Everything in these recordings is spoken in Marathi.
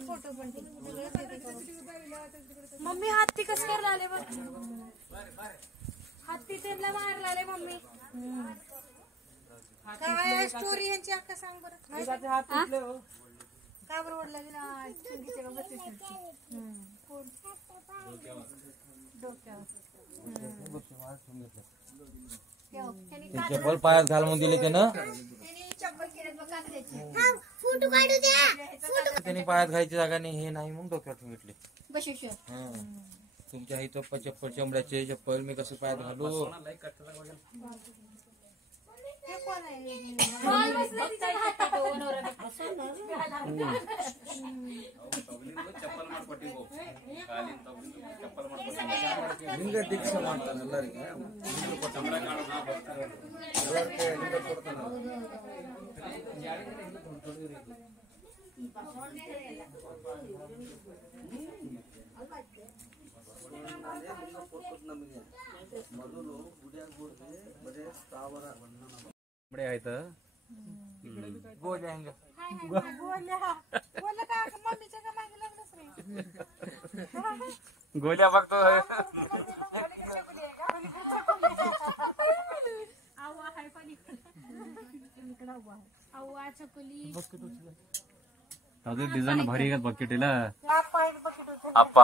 फोटो पण मम्मी हत्ती कसं करायला आले बघ हत्ती त्यांना मारला आले मम्मी काय स्टोरी यांची अक्का सांग बरं का बरं ओढला चप्पल पायात घाल म्हणून दिले त्यानं त्यांनी पायात घायची जागा नाही हे नाही म्हणून डोक्यावर घेतले तुमच्या इथं चप्पल चमड्याचे चप्पल मी कसं पायात घालू लिंग दीक्षा ಮಾಡ್ತಾನೆ ಎಲ್ಲರಿಗೆ ಮೊದಲು ಗುಡಿಯಾಗ ಹೋಗಿ ಬರೇ ಸ್ಥಾವರ बडे आहेत गोल्या हंग गोल्या बघतो डिझाईन भारी आहेत बकेटीला आप्पा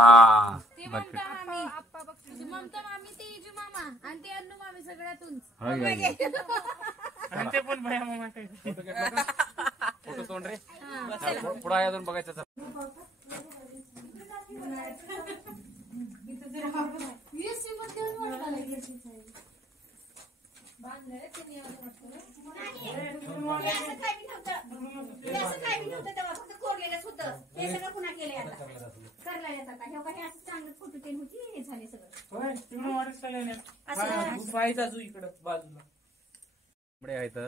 ममता मामी ते इजू मामा आणि ते अन्नू मामी सगळ्यातून ते पण भया मामा फोटो तोंड रे पुढे अजून बघायचं इकडं बाजूला आहेत